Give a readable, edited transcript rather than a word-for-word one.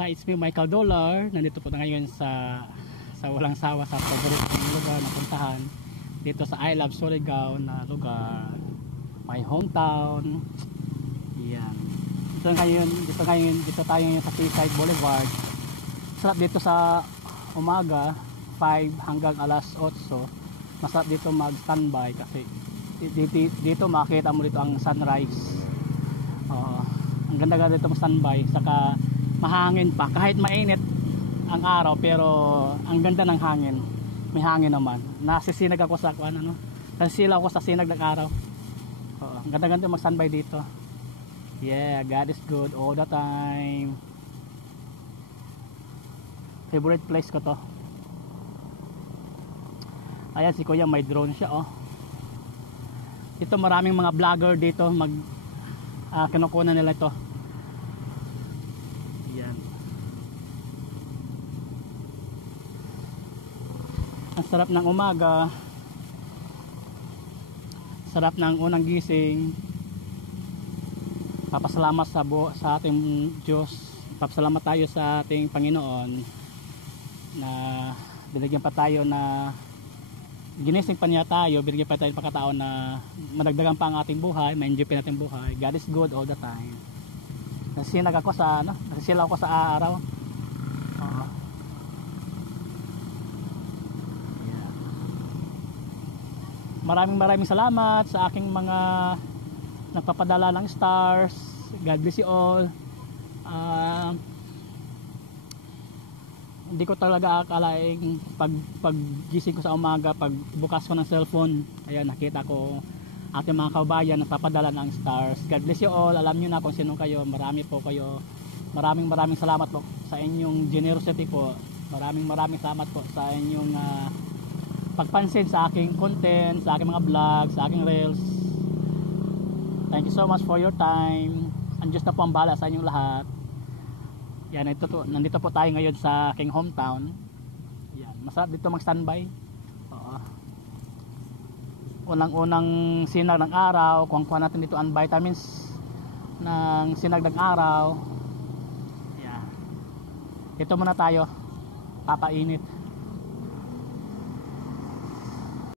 Hi, it's me, Michael Dollar. Nandito po na ngayon sa walang sawa sa favorite lugar na puntahan dito sa I Love Surigao na lugar, my hometown. Yan. Dito tayo ngayon sa Seaside Boulevard. Sarap dito sa umaga 5 hanggang alas 8. Masarap dito mag-standby kasi dito makita mo dito ang sunrise. Ang ganda dito mag-standby, saka mahangin pa kahit mainit ang araw, pero ang ganda ng hangin. May hangin naman. Nasisinag ako sa nasisilaw ako sa sinag ng araw. Ang ganda mag-standby dito. Yeah, God is good all the time. Favorite place ko to. Ayan si Kuya, may drone siya Ito maraming mga vlogger dito kinukunan nila ito. Yan. Ang sarap ng umaga. Sarap ng unang gising. Papasalamat sa ating Diyos. Papasalamat tayo sa ating Panginoon na binigyan pa tayo na ginising pa niya tayo, binigyan pa tayo pagkataon na madagdagan pa ang ating buhay, ma-enjoy pa natin buhay. God is good all the time. Nasisinag ako nasisilaw ako sa araw. Yeah. Maraming salamat sa aking mga nagpapadala ng stars. God bless you all. Hindi ko talaga akalaing pag gising ko sa umaga, pag bukas ko ng cellphone, ayan, nakita ko ating mga kabayan nagpapadala ng stars. God bless you all. Alam nyo na kung sino kayo. Marami po kayo. Maraming salamat po sa inyong generosity po. Maraming salamat po sa inyong pagpansin sa aking content, sa aking mga vlog, sa aking reels. Thank you so much for your time. Ang Diyos na po ang bahala sa inyong lahat. Yan, nandito po tayo ngayon sa aking hometown. Yan, masarap dito mag-standby. Unang sinag ng araw, kuha natin dito ang vitamins ng sinag ng araw. Yan. Ito muna tayo, papainit.